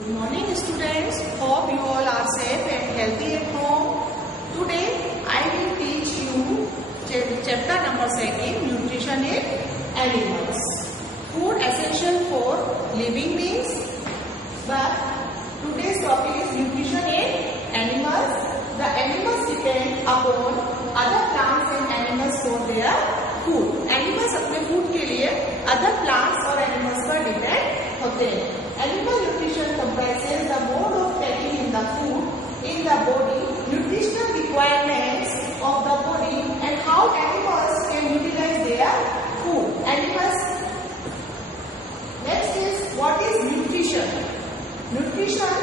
Good morning students, hope you all are safe and healthy at home. Today I will teach you chapter number 2, nutrition in animals. Food essential for living beings, but today's topic is nutrition in animals. The animals depend upon other plants and animals for their food. Animals अपने food के लिए other plants और animals पर depend होते हैं. Animal nutrition comprises the mode of taking in the food in the body, nutritional requirements of the body, and how animals can utilize their food. Animals. Next is what is nutrition? Nutrition,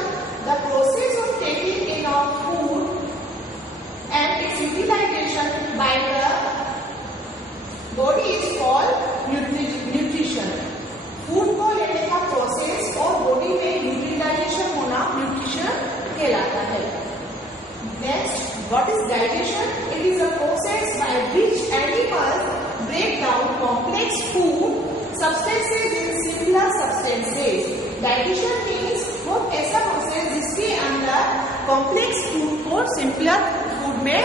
the process of taking in our food and its utilization by the body is called nutrition. Food को लेने का प्रोसेस और बॉडी में यूटिलाइजेशन होना nutrition कहलाता है. Next, what is digestion? It is a process by which animals break down complex food substances in similar substances. Digestion means वो ऐसा प्रोसेस जिसके अंदर कॉम्प्लेक्स फूड को सिंपलर फूड में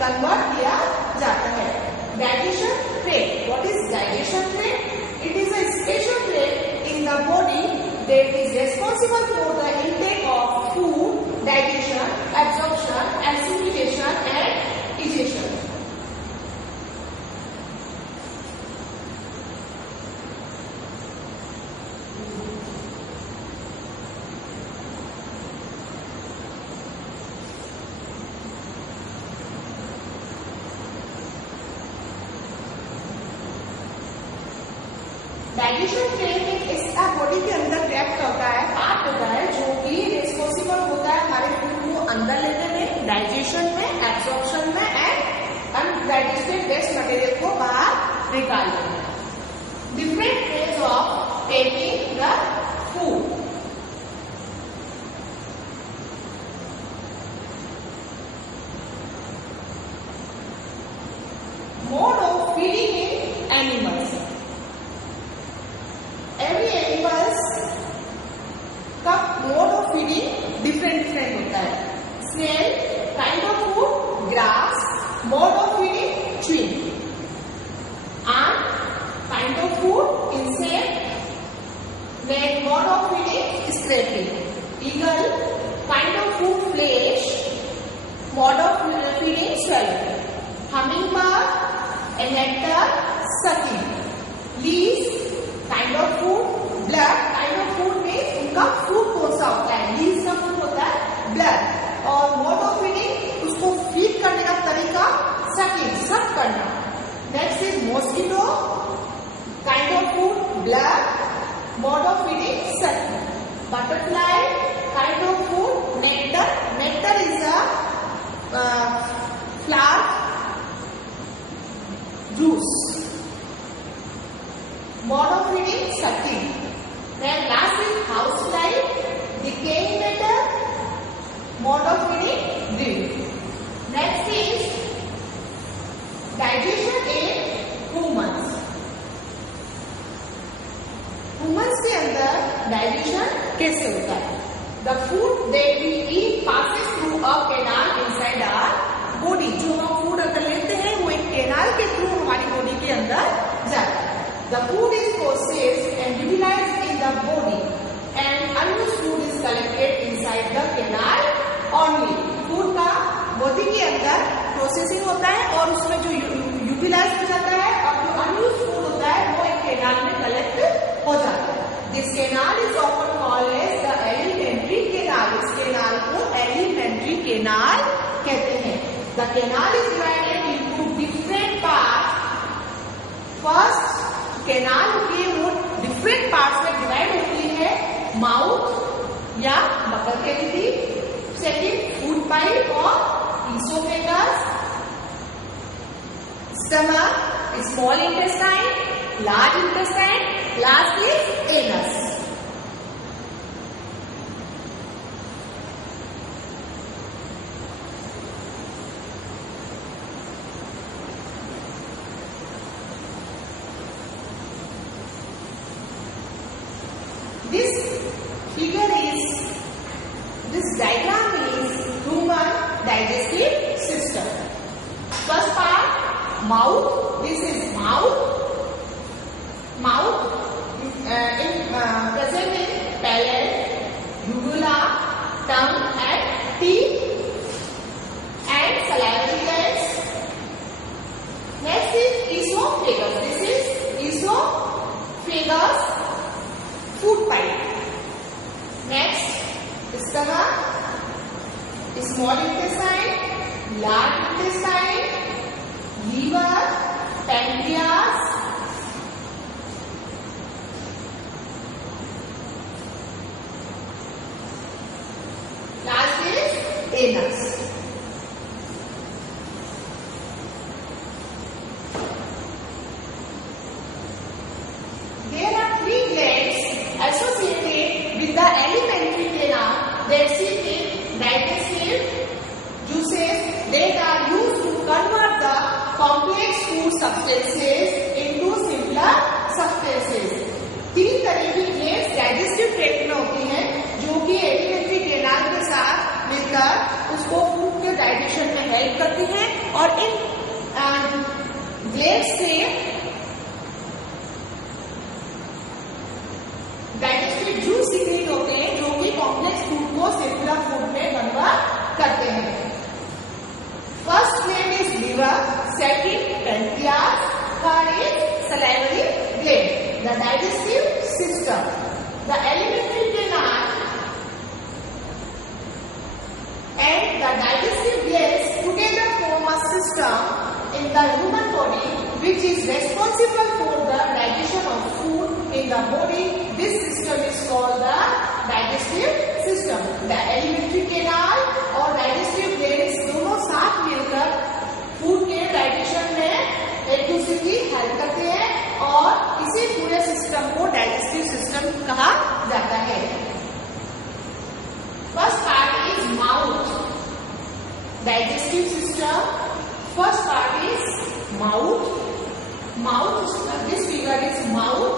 कन्वर्ट किया जाता है. Digestion tract. What is digestion tract? It is a special tract in the body that is responsible for the intake of food, digestion, absorption, assimilation and digestion. Digestion tract एक ऐसा बॉडी के अंदर ट्रैक्ट करता है, पार्ट होता है जो कि रिस्पॉन्सिबल होता है हमारे फूड को अंदर लेने में, डाइजेशन में, एब्जॉर्प्शन में एंड अनडाइजेस्टेड वेस्ट मटेरियल को बाहर निकालने में. Different ways of taking the food. Mode of feeding in animals. Every animals का mode of feeding different होता है. Snail kind of food grass, mode of feeding chewing. Ant kind of food insect, then mode of feeding scraping. Eagle kind of food flesh, mode of feeding swallowing. Hummingbird nectar sucking. Leaves kind of food. Blood kind of food में उनका फूड कौन सा होता है? लीव्स का फूड होता है ब्लड. और मोड ऑफ फीडिंग उसको फीड करने का तरीका सकिंग, सक करना. Next is mosquito kind of food blood, mode of feeding sucking. Butterfly kind of food nectar. Nectar is a flower juice. Mode of feeding sucking. Then last is housefly, decaying matter, mode of feeding drink. Next is digestion in humans. Humans के अंदर digestion कैसे होता है? The food that we eat passes through a canal inside our body. जो हम फूड अगर लेते हैं वो एक कैनाल के थ्रू हमारी बॉडी के अंदर जाता है. The food is processed and utilized in the body, and unused food is collected inside the canal only. Food का बॉडी के अंदर प्रोसेसिंग होता है और उसमें जो यूटिलाइज हो जाता है और जो अनयूज्ड फूड होता है वो एक कैनाल में कलेक्ट हो जाता है. This canal is often called as the alimentary canal. इस कैनाल को alimentary canal कहते हैं. The canal is divided into different parts. First, canal होती है वो डिफरेंट पार्ट्स में डिवाइड होती है. माउथ या buccal cavity, second food pipe और oesophagus, stomach, small intestine, large intestine, lastly anus. This figure is diagram is human digestive system. First part, mouth. This is mouth. Mouth present in palate, uvula, tongue and teeth and salivary glands. Next is esophagus. This is esophagus, food pipe. Next, stomach, small intestine, large intestine, liver, pancreas, last is anus. There are three glands associated with the alimentary canal that secrete digestive juices that are used to convert the complex food substances into simpler substances. तीन तरह की glands digestive tract में होती हैं जो कि alimentary canal के साथ मिलकर उसको फूड के डाइजेशन में हेल्प करती हैं और इन ग्लैंड्स से डाइजेस्टिव जूस सीक्रेट होते हैं जो कि कॉम्प्लेक्स फूड को सिंपलर फूड में कन्वर्ट करते हैं. First gland is liver, second pancreas, third is salivary gland. The digestive system, the alimentary canal and the digestive glands together form a system in the human body which is responsible for the digestion of food in the body. This system is called the digestive system. The alimentary canal और digestive glands दोनों साथ मिलकर फूड के डाइजेशन में एक दूसरे की हेल्प करते हैं और इसी पूरे सिस्टम को डाइजेस्टिव सिस्टम कहा जाता है. First part is mouth. Digestive system first part is mouth. Mouth, this figure is mouth,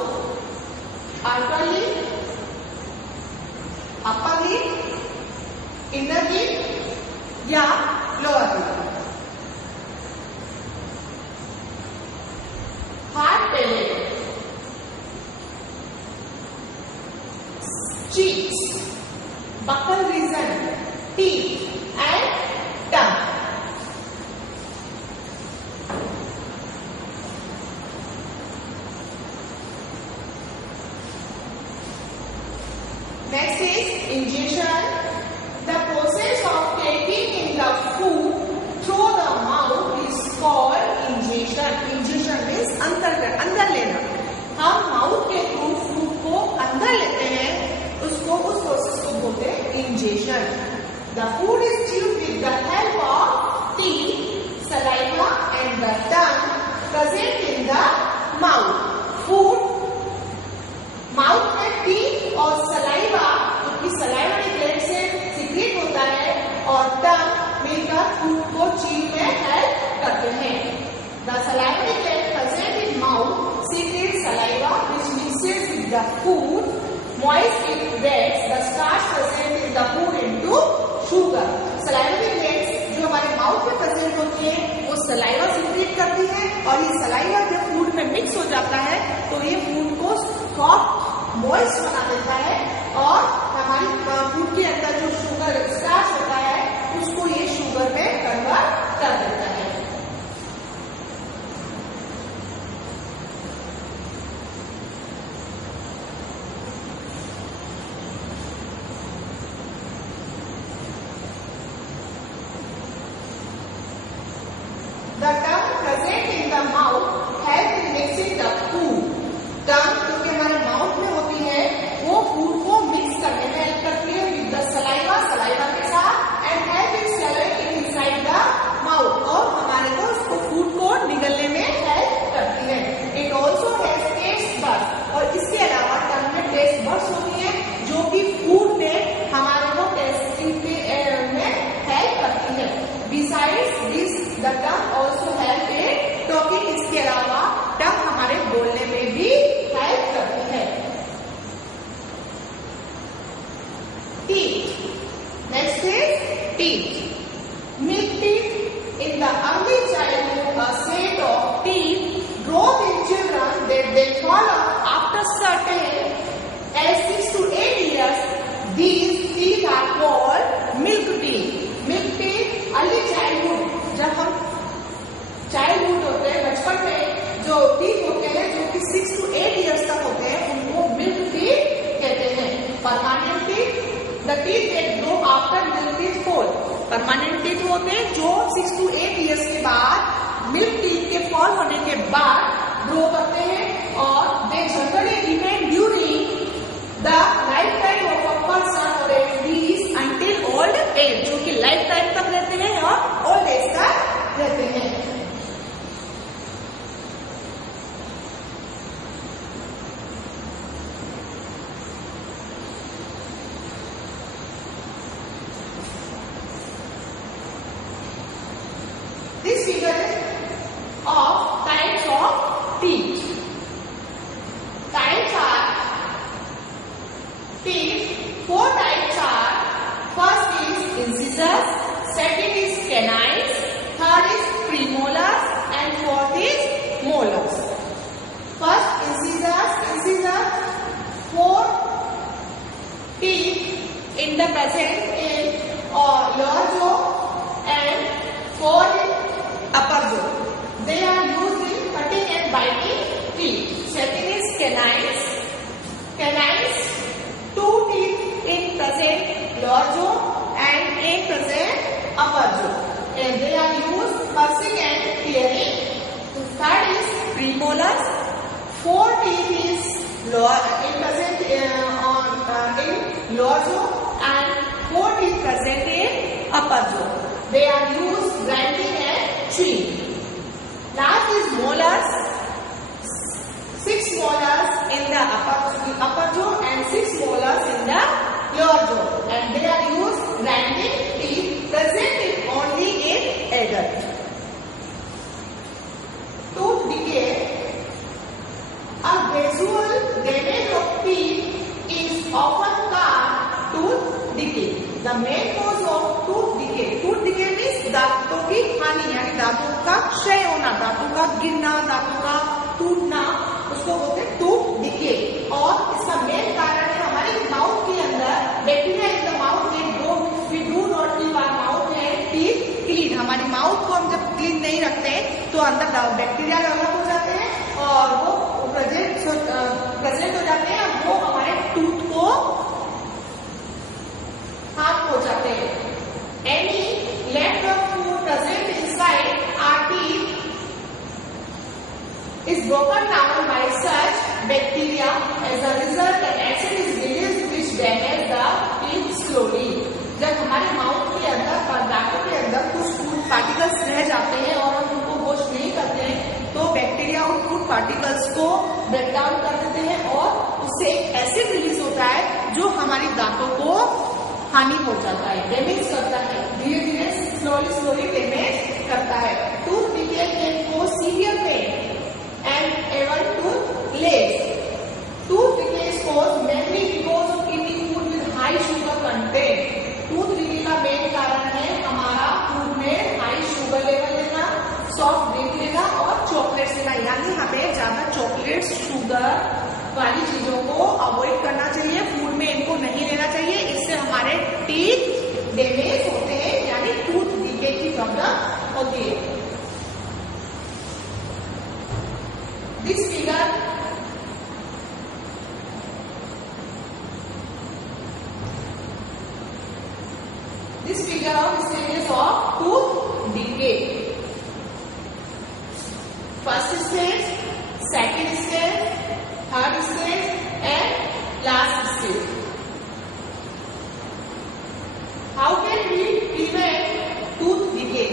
upper lip, upper lip, inner lip या lower lip. Hard palate, cheeks, buccal region, teeth and tongue. Next is ingestion. The process of taking in the food through the mouth is called ingestion. Ingestion means अंदर लेना. हम माउथ के through food को अंदर लेते हैं, उसको उस प्रोसेस को बोलते हैं ingestion. The food is chewed with the help of teeth, saliva and the tongue present in the mouth. Food mouth में टीथ और सलाइवा, क्योंकि सलाइवरी ग्लैंड से सीक्रेट होता है, और टंग मिलकर फूड को चीव में हेल्प करते हैं. The salivary gland present in mouth secretes saliva which mixes with the food. Moist it breaks the starch present in the food into sugar. Salivary glands जो हमारे माउथ में प्रेजेंट होती है वो सलाइवा सीक्रेट करती है और ये सलाइवा जब फूड में मिक्स हो जाता है तो ये फूड को सॉफ्ट मॉइस्ट बना देता है और हमारी फूड के अंदर जो शुगर स्टार्च होता है उसको ये शुगर में कन्वर्ट कर देता है. The tongue present in the mouth help in mixing the food. Tongue जो कि हमारे माउथ में होती है वो फूड को मिक्स करने में हेल्प करती है विद द सलाइवा, सलाइवा के साथ, and help in selling inside the mouth, और हमारे को उसको फूड को निगलने में हेल्प करती है. It also has taste buds, और इसके अलावा टंग में टेस्ट बड्स होती है जो कि फूड में हमारे को टेस्टिंग में हेल्प करती है. Besides this the tongue also help in talking. इसके अलावा टंग हमारे बोलने में भी हेल्प करती है. Teeth. Next teeth. Milk teeth. In the early childhood, a set of teeth grow in children that they fall off after certain as 6 to 8 years. These teeth are called milk teeth. Milk teeth early childhood, जब हम चाइल्डहुड होते हैं, बचपन में जो टीथ होते हैं जो कि 6 to 8 years तक होते हैं, उनको मिल्क टीथ कहते हैं. Permanent teeth, the teeth that grow after milk teeth fall. Permanent teeth होते हैं जो 6 to 8 years के बाद मिल्क टीथ के फॉल होने के बाद ग्रो करते हैं और they generally remain during the life time of a person और a disease until old age, जो कि लाइफ टाइम तक रहते हैं और ओल्ड एज तक रहते हैं. This figure of types of teeth. Types are teeth. 4 types are: first is incisors, second is canines, third is premolars, and fourth is molars. First, incisors. Incisors, 4 teeth in the present in lower jaw and 4 in upper jaw. They are used in cutting and biting teeth. Second is canines. Canines, 2 teeth in present lower jaw and in present upper jaw, and they are used pursing and clearing. Third is premolars. 4 teeth is lower in present in lower jaw and 4 teeth present in upper jaw. They are used grinding and chewing. Last is molars. 6 molars in the upper jaw and 6 molars in the lower jaw, and they are used grinding teeth present only in adult. Tooth decay. A gradual damage of teeth is often called tooth decay. The main cause of tooth decay. Tooth decay means दांतों की हानि, यानी दांतों का क्षय होना, दांतों का गिरना, दांतों का टूटना, उसको बोलते हैं टूथ डिके. और इसका मेन कारण है हमारे माउथ के अंदर बैक्टीरिया इन द माउथ में grow. We do not keep our mouth and teeth clean. हमारी माउथ को हम जब क्लीन नहीं रखते तो अंदर बैक्टीरिया डेवलप हो जाते हैं और वो प्रेजेंट हो जाते हैं, वो हमारे टूथ को हार्म हो जाते हैं. Any lack of food present inside our teeth is broken down by such bacteria. As a result, an acid is released which damages the teeth slowly. जब हमारे माउथ के अंदर, दांतों के अंदर कुछ फूड पार्टिकल्स रह जाते हैं और हम उनको वॉश नहीं करते हैं तो बैक्टीरिया उन फूड पार्टिकल्स को ब्रेक डाउन कर देते हैं और उससे एक एसिड रिलीज होता है जो हमारी दांतों को हानि हो जाता है, डैमेज करता है, धीरे धीरे स्लोली डैमेज करता है. Tooth decay can cause severe pain and even tooth less. Tooth decay is caused mainly because of eating food with high sugar content. Tooth decay का मेन कारण है हमारा फूड में हाई शुगर लेवल लेना, सॉफ्ट ड्रिंक लेना और चॉकलेट्स लेना. यानी हमें ज्यादा चॉकलेट्स, शुगर वाली चीजों को अवॉइड करना चाहिए, फूड में इनको नहीं लेना चाहिए. इससे हमारे टीथ डैमेज होते हैं, यानी टूथ डिके की प्रॉब्लम होती है. This figure of stages of tooth decay. First stage, second stage, third stage and last stage. How can we prevent tooth decay?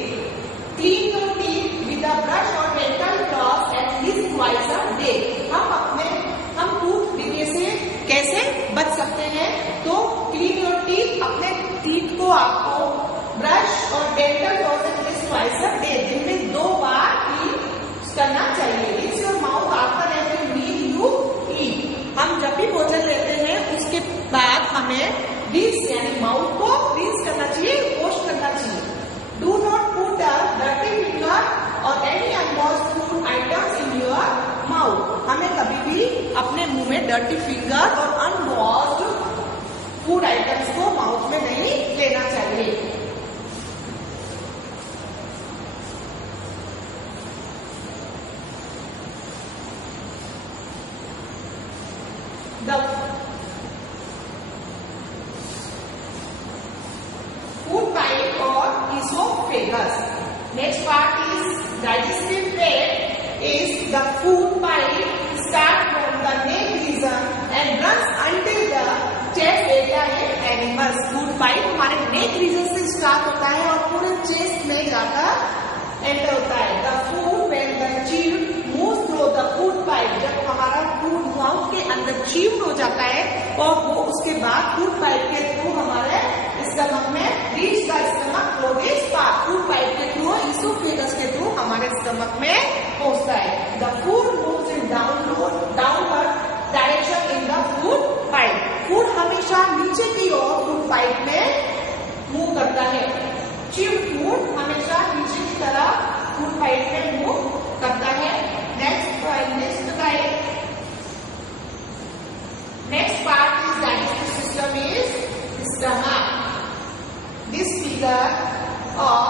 Clean your teeth with a brush or dental floss at least twice a day. हम tooth decay से कैसे बच सकते हैं? तो clean your teeth, अपने teeth को आपको ब्रश और dental floss at least twice a day, दिन में 2 बार क्लीन करना चाहिए. It's your mouth after every meal you eat. हम जब भी भोजन लेते हैं उसके बाद हमें रिंस, यानी माउथ को रिंस करना चाहिए, वॉश करना or any unwashed food items in your mouth. हमें कभी भी अपने मुंह में डर्टी फिंगर और अनवॉश्ड फूड आइटम्स को माउथ में नहीं लेना चाहिए. The food pipe or esophagus. Next part is digestive tract. Is the food pipe starts from the neck region and runs until the chest area in animals. Food pipe हमारे neck region से start होता है और पूरे chest में जाकर enter होता है. The food when the child moves through the food pipe, जब हमारा फूड माउथ के अंदर चीव्ड हो जाता है और वो उसके बाद फूड पाइप के थ्रू हमारे स्टमक में reach the stomach through this part. Food pipe के थ्रू इसोफेगस के थ्रू हमारे स्टमक में पहुंचता है. The food moves in downward direction in the food pipe. Food हमेशा नीचे की ओर फूड पाइप में मूव करता है. चीव्ड फूड हमेशा नीचे की तरफ फूड पाइप में मूव करता है. Next part is digestive system is stomach. This figure of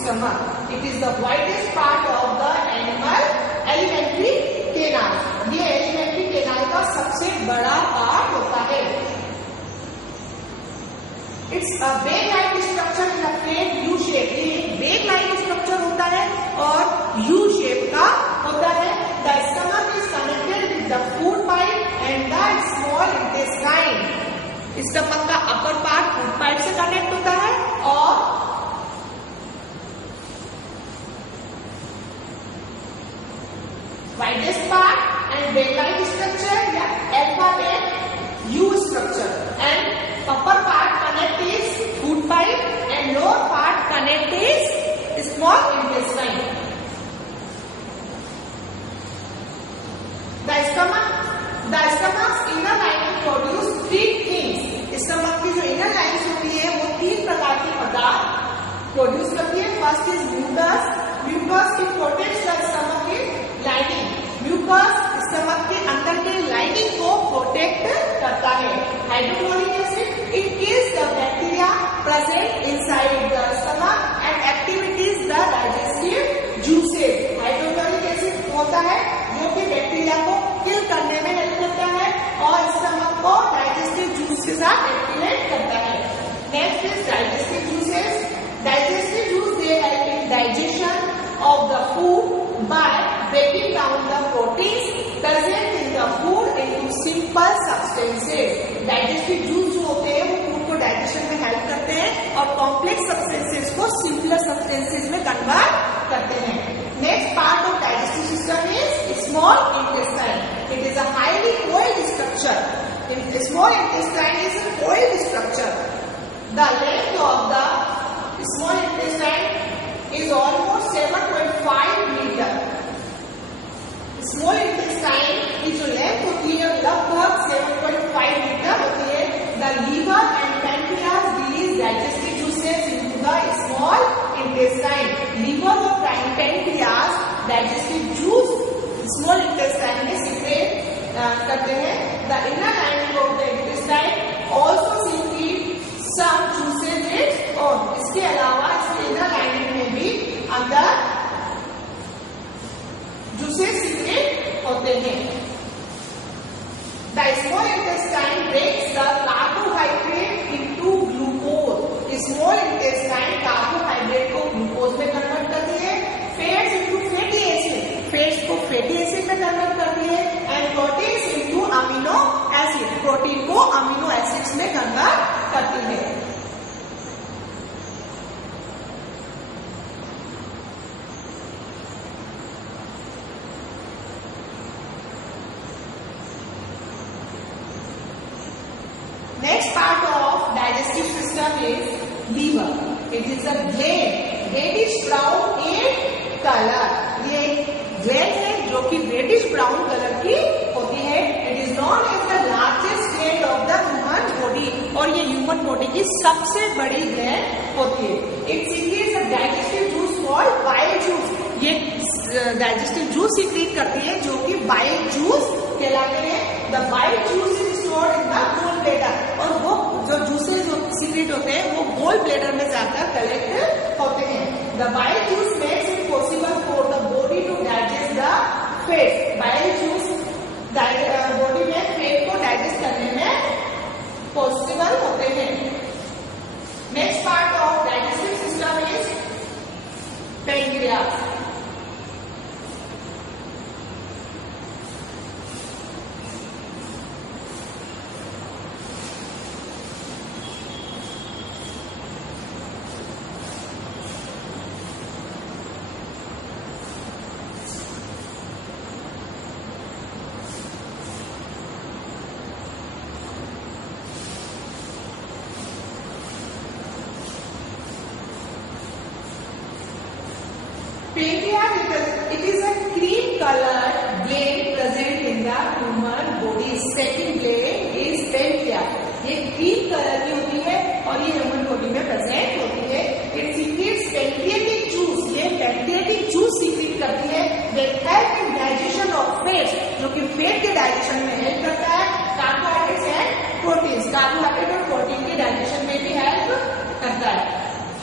stomach. It is the widest part of the animal alimentary canal. ये alimentary canal का सबसे बड़ा पार्ट होता है. It's a bag-like structure in a plate U shape. ये bag-like structure होता है और U shape का होता है. The stomach is connected with the food pipe and the small intestine. Stomach का अपर पार्ट फूड पाइप से कनेक्ट होता है और widest part and bag-like structure या alphabet U structure and upper part connect is food pipe and lower part connect is small intestine. The stomach's inner lining produce three things. Stomach की जो inner lines होती है वो तीन प्रकार के पदार्थ प्रोड्यूस करती है. First is mucus. Mucus it protects the stomach की लाइनिंग. म्यूकस स्टमक के अंदर के लाइनिंग को प्रोटेक्ट करता है. Hydrochloric acid it kills the bacteria present inside the stomach and activities the digestive juices. Hydrochloric acid होता है जो कि बैक्टीरिया को किल करने में हेल्प करता है और स्टमक को डाइजेस्टिव जूस के साथ एक्टिवेट करता है. Next is digestive juices. Digestive juice they help in digestion of the food by breaking down the proteins present in the food into simple substances. Digestive juice जो होते हैं वो फूड को डाइजेशन में हेल्प करते हैं और कॉम्प्लेक्स सब्सटेंसेस को सिंपलर सब्सटेंसेस में कन्वर्ट करते हैं. Next part of digestive system is small intestine. It is a highly coiled structure. Small intestine is a coiled structure. The length of the small intestine is almost 7.5 meter. Small intestine की जो length होती है लगभग 7.5 मीटर होती है. The liver and pancreas release digestive juices into the small intestine. Liver और pancreas digestive juice small intestine में secrete करते हैं. The inner lining of the intestine also secrete some juices its own. इसके अलावा इसके inner lining में भी अंदर juices secrete होते हैं. The small intestine breaks the carbohydrate into glucose. Small intestine carbohydrate को ग्लूकोज में कन्वर्ट करती है. Fats into fatty acid. Fats को fatty acid में कन्वर्ट करती है. And proteins into amino acid. Protein को अमीनो एसिड्स में कन्वर्ट करती है. Next part of digestive system is liver. It is a gland, reddish brown in color. ये gland है जो कि reddish brown color की होती है. It is known as the largest gland of the human body. और ये human body की सबसे बड़ी gland होती है. It secretes a digestive juice called bile juice. ये डाइजेस्टिव जूस सीक्रेट करती है जो कि बाइल जूस कहलाते हैं। The bile juice is stored in the gall bladder, और वो जो जूसेस सीक्रेट होते हैं वो गोल ब्लैडर में जाकर कलेक्ट होते हैं। The bile juice makes it possible for the body to digest the fat. Bile juice body में फैट को डाइजेस्ट करने में पॉसिबल होते हैं। Next part of digestive system is pancreas. Pancreas, it is a cream colored gland present in the human body. Second gland is pancreas. ये cream colour की होती है और ये ह्यूमन बॉडी में प्रेजेंट होती है। इट सीक्रेट्स पैंक्रियाटिक जूस, ये पैंक्रियाटिक जूस सीक्रेट करती है that help in digestion of fat, जो कि फैट के डाइजेशन में हेल्प करता है। कार्बोहाइड्रेट्स एंड प्रोटीन्स, कार्बोहाइड्रेट और प्रोटीन के डाइजेशन में भी हेल्प करता है।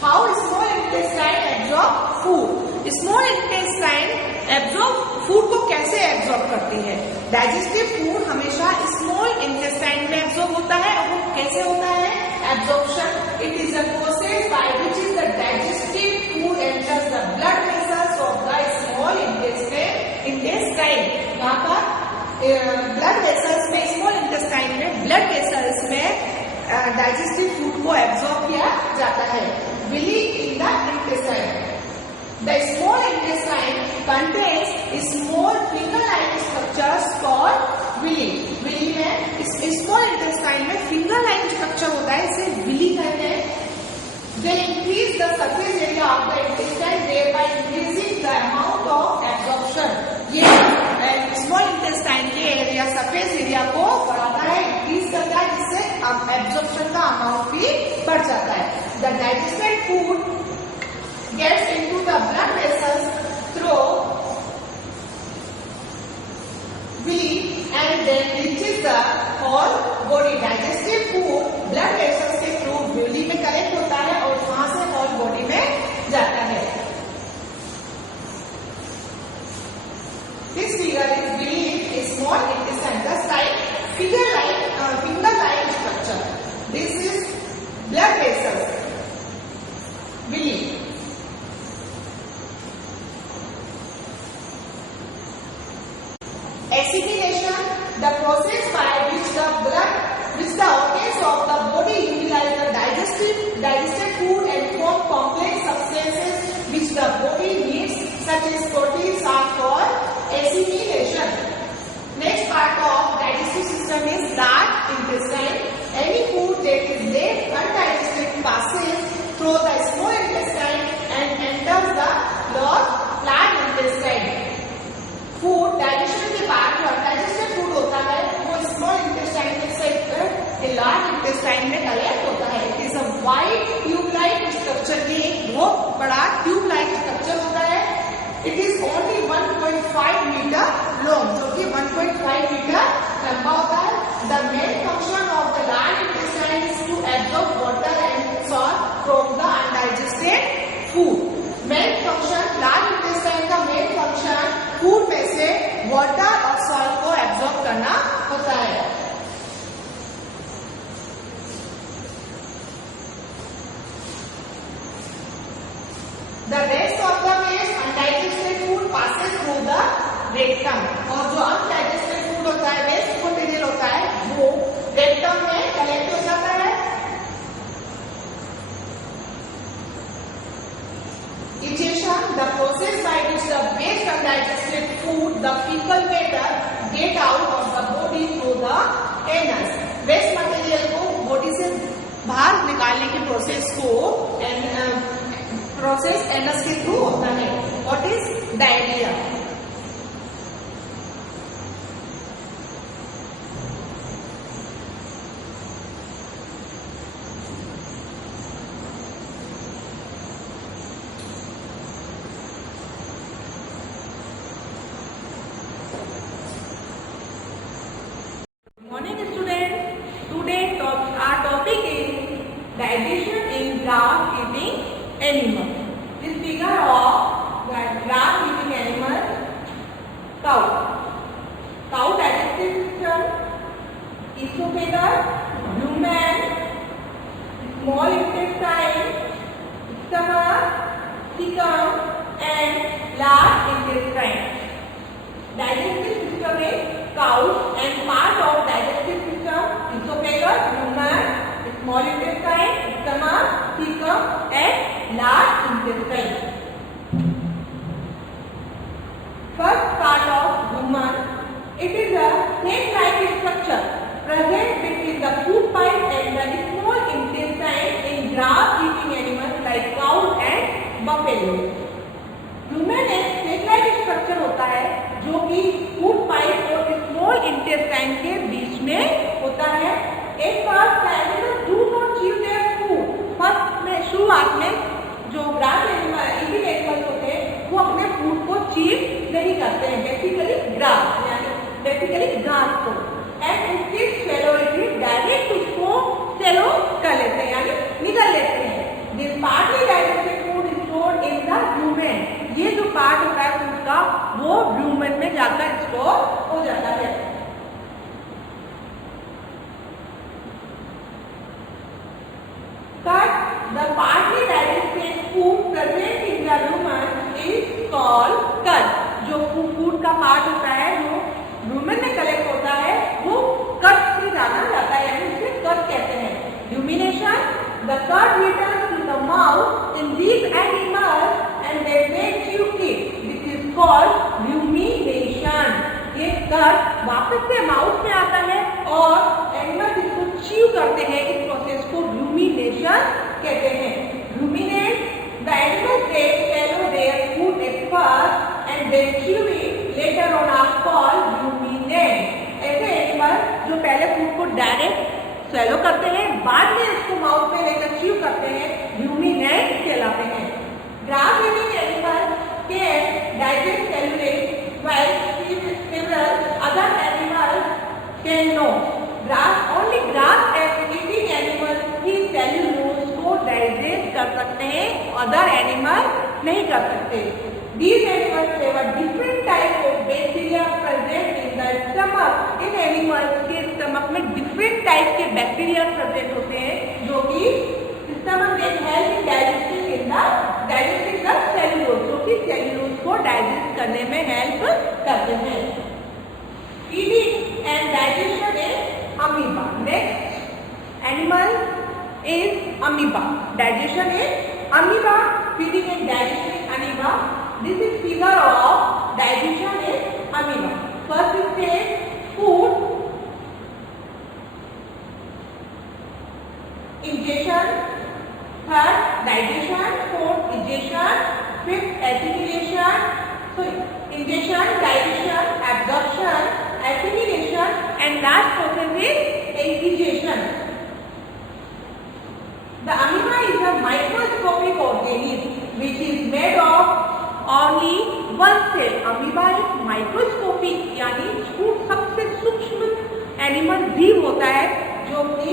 How small intestine absorb food. Small intestine absorb food को कैसे एब्जॉर्ब करती है? डाइजेस्टिव फूड हमेशा स्मॉल इंटेस्टाइन में एब्जॉर्ब होता है, और वो कैसे होता है absorption? It is a process by which is the digestive food enters the blood vessels of the small intestine. यहाँ पर ब्लड वेसल्स में, स्मॉल इंटेस्टाइन में ब्लड वेसल्स में डाइजेस्टिव फूड को एब्जॉर्ब किया जाता है। Villi in the intestine. The small intestine contains small finger-like structures called villi. Villi में small intestine में finger-like structure होता है, इसे villi कहते हैं। They increase the surface area of the intestine, thereby increasing the amount of absorption. ये small intestine के area, surface area को बढ़ाता है, इंक्रीज करता है, जिससे एब्जॉर्प्शन का अमाउंट भी बढ़ जाता है। The digested food gets into the blood vessels through villi and then reaches the whole body. Digestive food blood vessels के थ्रू villi में कलेक्ट होता है और वहां से whole body में जाता है। This figure is villi is small intestine, the side finger-like structure. This is blood vessels, villi. Assimilation, the process by which the organs of the body utilize the digested food and form complex substances which the body needs, such as proteins, are called assimilation. Next part of digestive system is large intestine. Any food that is left undigested passes through the small intestine and enters the large intestine. Food digestion के बाद जो undigested food होता है वो small intestine से large intestine में collect होता है। It is a wide tube like structure, ये एक बहुत बड़ा ट्यूब लाइक स्ट्रक्चर होता है। It is only 1.5 metre long, जो कि 1.5 मीटर लंबा होता है। The main function of the large intestine is to absorb water and salt from the undigested food. Main function, large intestine का मेन फंक्शन फूड में से वाटर और सॉल्ट को एब्जॉर्ब करना होता है। The rest of the waste undigested food passes through the rectum, और जो अनडाइजेस्टेड फूड होता है, वेस्ट मटेरियल होता है, वो रेक्टम में कलेक्ट हो जाता है। Digestion, the process by which the waste undigested food, the fecal matter, get out of the body through the anus. Waste material को बॉडी से बाहर निकालने की प्रोसेस को एनस के थ्रू होता है। What is diarrhoea? animal. This figure of grass eating animal, cow. Cow digestive system, esophagus, rumen, small intestine, stomach, cecum and large intestine. Digestive system is cows and part of digestive system esophagus, rumen, small intestine, stomach, cecum and large intestine. First part of rumen, it is a snake-like structure present between the food pipe and the small intestine in grass-eating animals like cows and buffalo. rumen एक snake-like structure होता है जो कि food pipe और small intestine के बीच में होता है. एक बात animal do not chew their food. First में शुरुआत में जो ग्रास एनिमल ईटिंग एनिमल्स होते हैं वो अपने फूड को चीव नहीं करते हैं, बेसिकली ग्रास यानी बेसिकली घास को, एंड उसके सेलोइड डायरेक्ट उसको सेलो कर लेते हैं यानी निगल लेते हैं. This partly digested food is stored in the rumen. ये जो पार्ट होता है फूड का वो रूमेन में जाकर स्टोर हो जाता है. But the partly digested food present in the rumen is called cud. जो फूड का पार्ट होता है जो रूमेन में कलेक्ट होता है वो कट से जाना जाता है यानी उसे कट कहते हैं. Rumination, the cud returns to the mouth in these animals and they make chew it. This is called rumination. ये कट वापस से माउथ में आता है और एनिमल इसको च्यू करते हैं. इस प्रोसेस को rumination कहते हैं. Ruminate, the animals they swallow their food at first and they chew it later on are called ruminate. ऐसे एनिमल जो पहले फूड को डायरेक्ट swallow करते हैं बाद में उसको माउथ में लेकर च्यू करते हैं ruminate कहलाते हैं. Grass eating animals can digest cellulose while several other animals cannot. Only grass eating animals ही cellulose को digest कर सकते हैं, other animals नहीं कर सकते. These animals have a different type of bacteria present in the stomach. इन animals के stomach में different type के bacteria present होते हैं जो कि stomach में help in digesting the cellulose, जो कि cellulose को digest करने में help करते हैं. Feeding and digestion is amoeba. Next animal is amoeba. Digestion is amoeba. Feeding and digestion is amoeba. This is figure of digestion is amoeba. First it says food, ingestion, third digestion, fourth digestion, fifth assimilation, ingestion, digestion, absorption, assimilation and last process is exudation. The amoeba is a microscopic organism which is made of only one cell. Amoeba एक माइक्रोस्कोपिक यानी सबसे सूक्ष्म एनिमल जीव होता है जो कि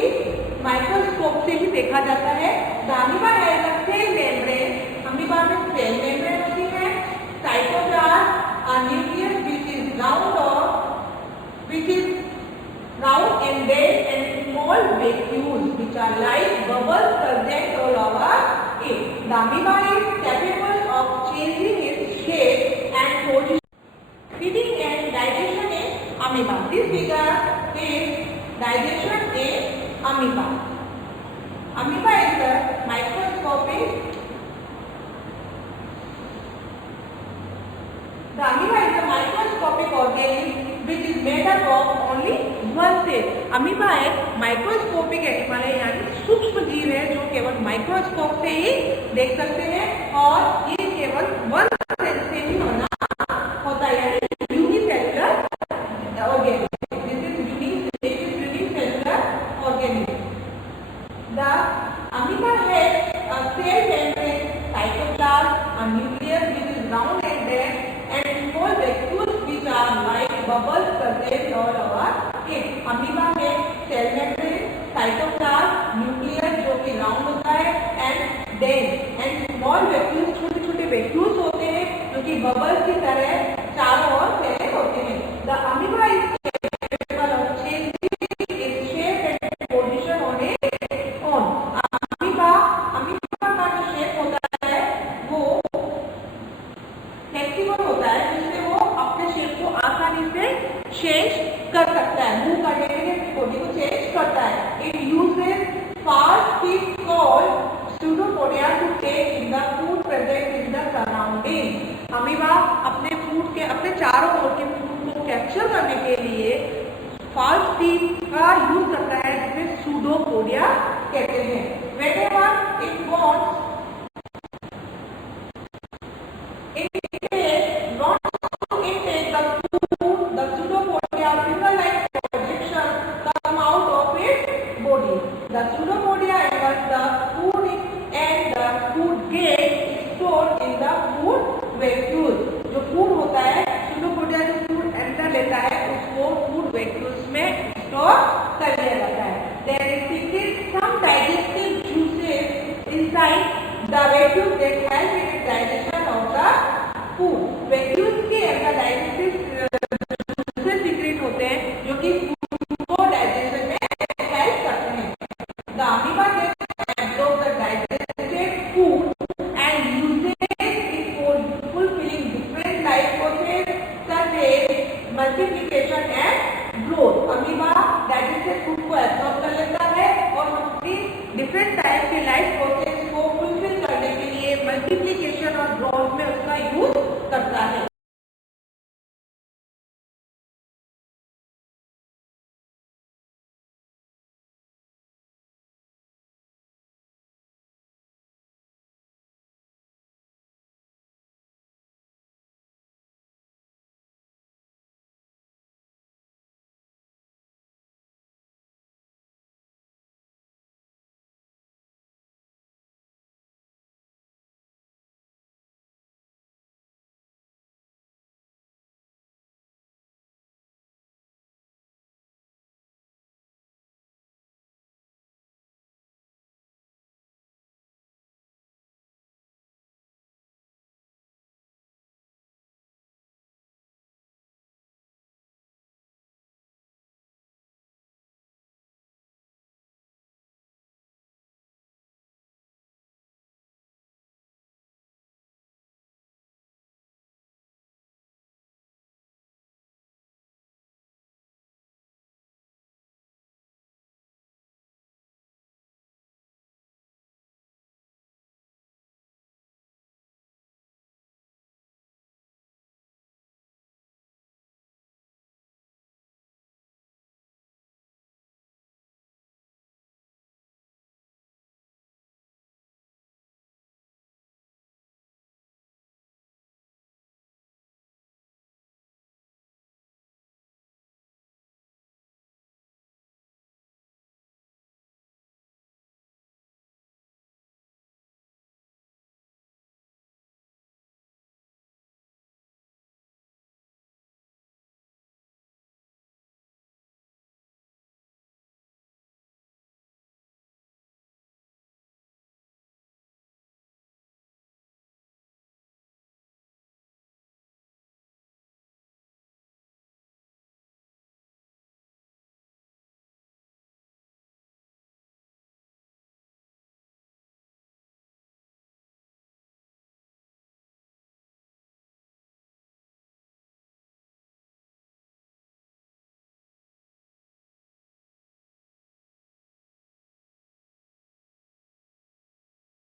माइक्रोस्कोप से ही देखा जाता है. The amoeba has a cell membrane. Amoeba में सेल मेम्ब्रेन होती है. Cytoplasm, a nucleus which is round ended and small vacuoles which are like bubbles present all over it. The amoeba is capable of changing its shape and position. Feeding and digestion in amoeba. This figure is digestion in amoeba. Amoeba is a microscopic. The amoeba is a microscopic organism which is made up of only one cell. Amoeba एक microscopic animal है यानी सूक्ष्म जीव है जो केवल माइक्रोस्कोप से ही देख सकते हैं और ये केवल वन सेल से ही बना होता है यानी unicellular organism. This is unicellular organism. The amoeba has a cell membrane, cytoplasm, a nucleus which is round ended and small vacuoles which are like bubbles present all over it. Amoeba में cell membrane, cytoplasm, nucleus जो कि राउंड होता है and dense and small vacuoles, छोटे छोटे वैक्यूल्स होते हैं जो कि बबल्स की तरह चारों ओर फैले होते हैं। The amoeba is capable of changing its shape and position on its own. Amoeba का जो शेप होता है वो फ्लेक्सिबल होता है, जिससे वो अपने शेप को आसानी से चेंज कर सकता है, मूव करने के लिए अपनी बॉडी को चेंज करता है। It uses fast feed called pseudopodia to take in the food present in the surrounding। Amoeba अपने फूड के, अपने चारों ओर के फूड को कैप्चर करने के लिए फास्ट फीड का यूज करता है, जिसे pseudopodia कहते हैं। Whenever it wants the pseudopodia enters the food and the food gets stored in the food vacuole। जो फूड होता है, pseudopodia जो फूड अंदर लेता है उसको फूड वैक्यूल्स में स्टोर कर लिया जाता है। There is secret some digestive juices inside the vacuole that help in the digestion of the food।